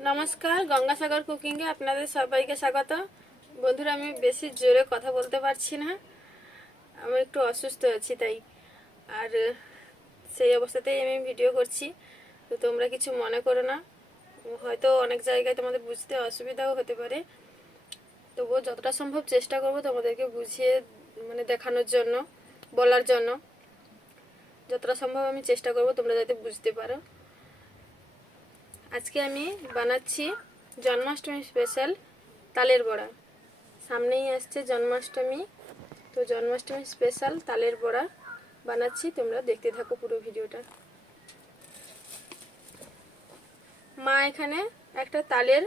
नमस्कार गंगासागर कुकिंगे आपनादेर सबाइके स्वागत। बंधुरा आमी बेशी जोरे कथा बोलते पारछि ना, आमी एकटु असुस्थ आछि ताई आर सेई अवस्थातेई आमी भिडियो करछि। तो तोमरा किछु मने करो ना, हयतो अनेक जायगाय तोमादेर बुझते असुविधाओ होते पारे, तबुओ যতটা সম্ভব চেষ্টা করব তোমাদেরকে বুঝিয়ে মানে দেখানোর জন্য, বলার জন্য যতটা সম্ভব আমি চেষ্টা করব তোমরা যাতে বুঝতে পারো। आज के आमी बानाচ্ছি जन्माष्टमी स्पेशल तालेर बड़ा। सामने ही आसছে जन्माष्टमी, तो जन्माष्टमी स्पेशल तालेर बड़ा बानाচ্ছি, তোমরা দেখতে থাকো পুরো ভিডিওটা। মা এখানে একটা তালের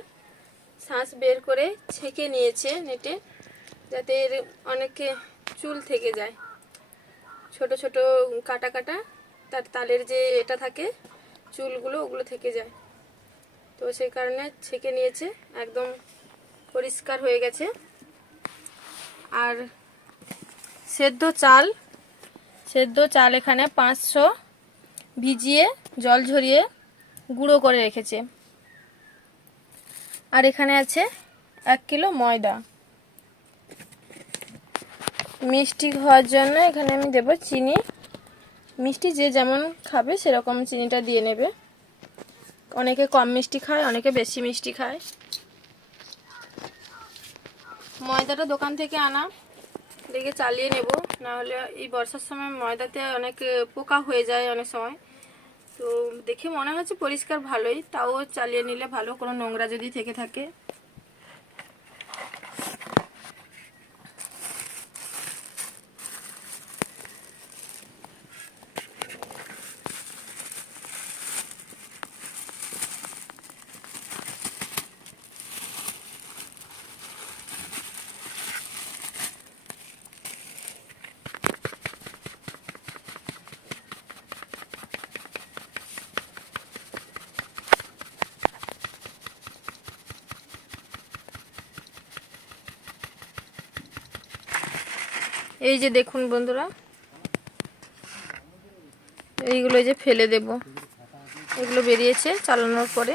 শাঁস বের করে ছেঁকে নিয়েছে নেটে, যাতে এর অনেক চুল থেকে যায়, ছোট ছোট কাটা কাটা তার তালের যে এটা থাকে চুলগুলো ওগুলো থেকে যায়। তো সেই কারণে ছেঁকে নিয়েছে, একদম পরিষ্কার হয়ে গেছে। আর সেদ্ধ চাল এখানে 500 ভিজিয়ে জল ঝরিয়ে গুঁড়ো করে রেখেছে। আর এখানে আছে 1 কিলো ময়দা। মিষ্টি হওয়ার জন্য এখানে আমি দেব চিনি। মিষ্টি যে যেমন খাবে সেরকম চিনিটা দিয়ে নেবে। অনেকে কম মিষ্টি খায়, অনেকে বেশি মিষ্টি খায়। ময়দাটা দোকান থেকে আনা, দেখে চালিয়ে নেব, না হলে এই বর্ষার সময় ময়দাতে অনেক পোকা হয়ে যায় অনেক সময়। তো দেখে মনে হচ্ছে পরিষ্কার ভালোই, তাও চালিয়ে নিলে ভালো, কোনো নোংরা যদি থেকে থাকে। এই যে দেখুন বন্ধুরা, এইগুলো যে ফেলে দেব, এগুলো বেরিয়েছে চালানোর পরে।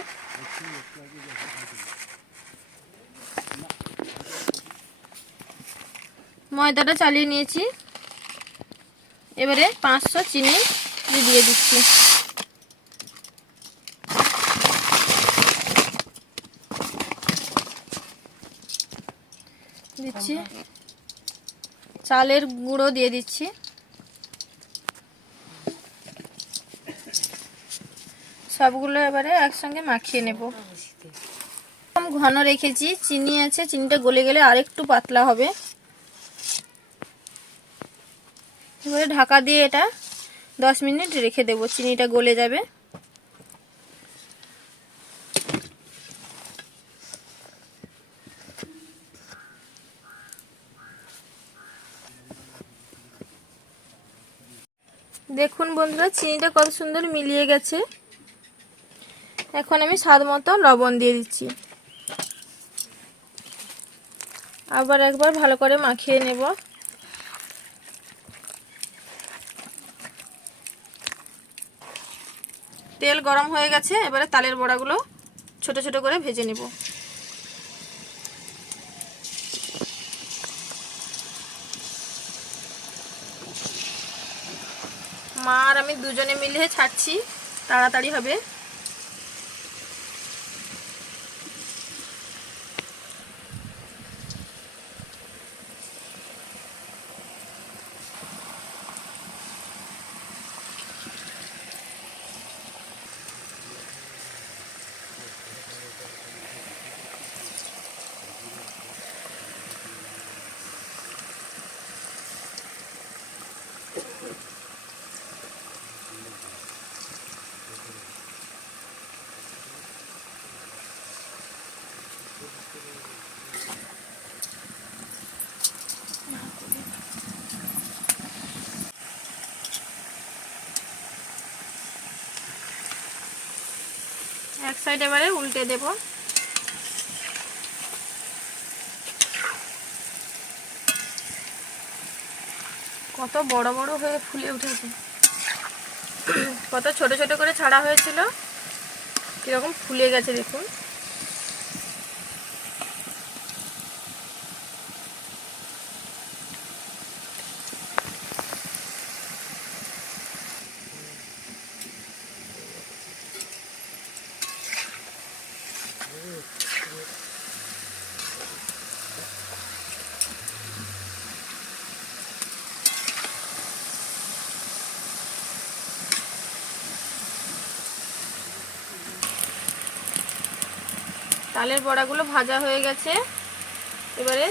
ময়দাটা চালিয়ে নিয়েছি, এবারে 500 চিনি দিয়ে দিচ্ছি। চালের গুঁড়ো দিয়ে দিচ্ছি। সবগুলো এবারে একসঙ্গে মাখিয়ে নেব। কম ঘন রেখেছি, চিনি আছে, চিনিটা গলে গেলে আরেকটু পাতলা হবে। এবারে ঢাকা দিয়ে এটা 10 মিনিট রেখে দেব, চিনিটা গলে যাবে। দেখুন বন্ধুরা, চিনিটা কত সুন্দর মিলিয়ে গেছে। এখন আমি স্বাদ মতো লবণ দিয়ে দিচ্ছি। আবার একবার ভালো করে মাখিয়ে নেব। তেল গরম হয়ে গেছে, এবারে তালের বড়াগুলো ছোট ছোট করে ভেজে নেব। মা আর আমি দুজনে মিলে ছাড়ছি, তাড়াতাড়ি হবে। এক সাইড এবারে উল্টে দেব। কত বড় বড় হয়ে ফুলে উঠেছে, কত ছোট ছোট করে ছাড়া হয়েছিল, কিরকম ফুলে গেছে দেখুন। তালের বড়াগুলো ভাজা হয়ে গেছে, এবারে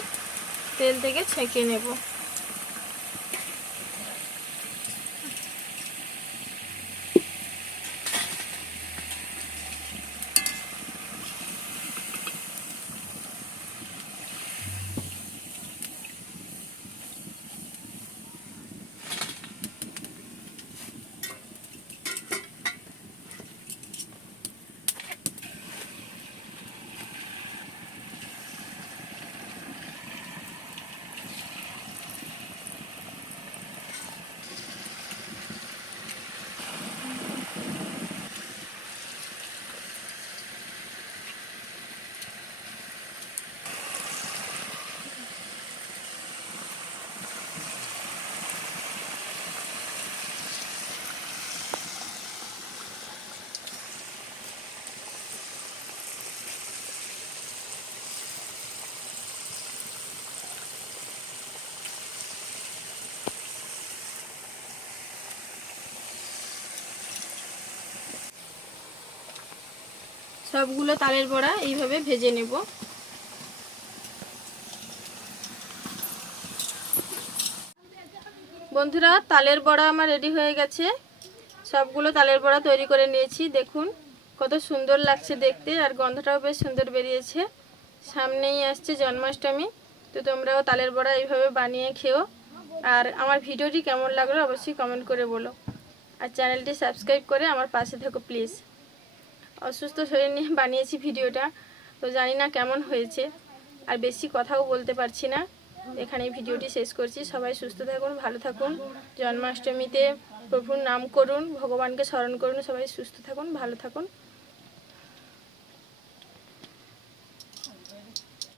তেল থেকে ছেঁকে নেব। সবগুলো তালের বড়া এইভাবে ভেজে নেব। বন্ধুরা, তালের বড়া আমার রেডি হয়ে গেছে। সবগুলো তালের বড়া তৈরি করে নিয়েছি। দেখুন কত সুন্দর লাগছে দেখতে, আর গন্ধটাও বেশ সুন্দর বেরিয়েছে। সামনেই আসছে জন্মাষ্টমী, তো তোমরাও তালের বড়া এইভাবে বানিয়ে খেও। আর আমার ভিডিওটি কেমন লাগলো অবশ্যই কমেন্ট করে বলো, আর চ্যানেলটি সাবস্ক্রাইব করে আমার পাশে থেকো প্লিজ। অসুস্থ শরীর নিয়ে বানিয়েছি ভিডিওটা, তো জানি না কেমন হয়েছে, আর বেশি কথাও বলতে পারছি না। এখানে ভিডিওটি শেষ করছি। সবাই সুস্থ থাকুন, ভালো থাকুন। জন্মাষ্টমীতে প্রভুর নাম করুন, ভগবানকে স্মরণ করুন। সবাই সুস্থ থাকুন, ভালো থাকুন।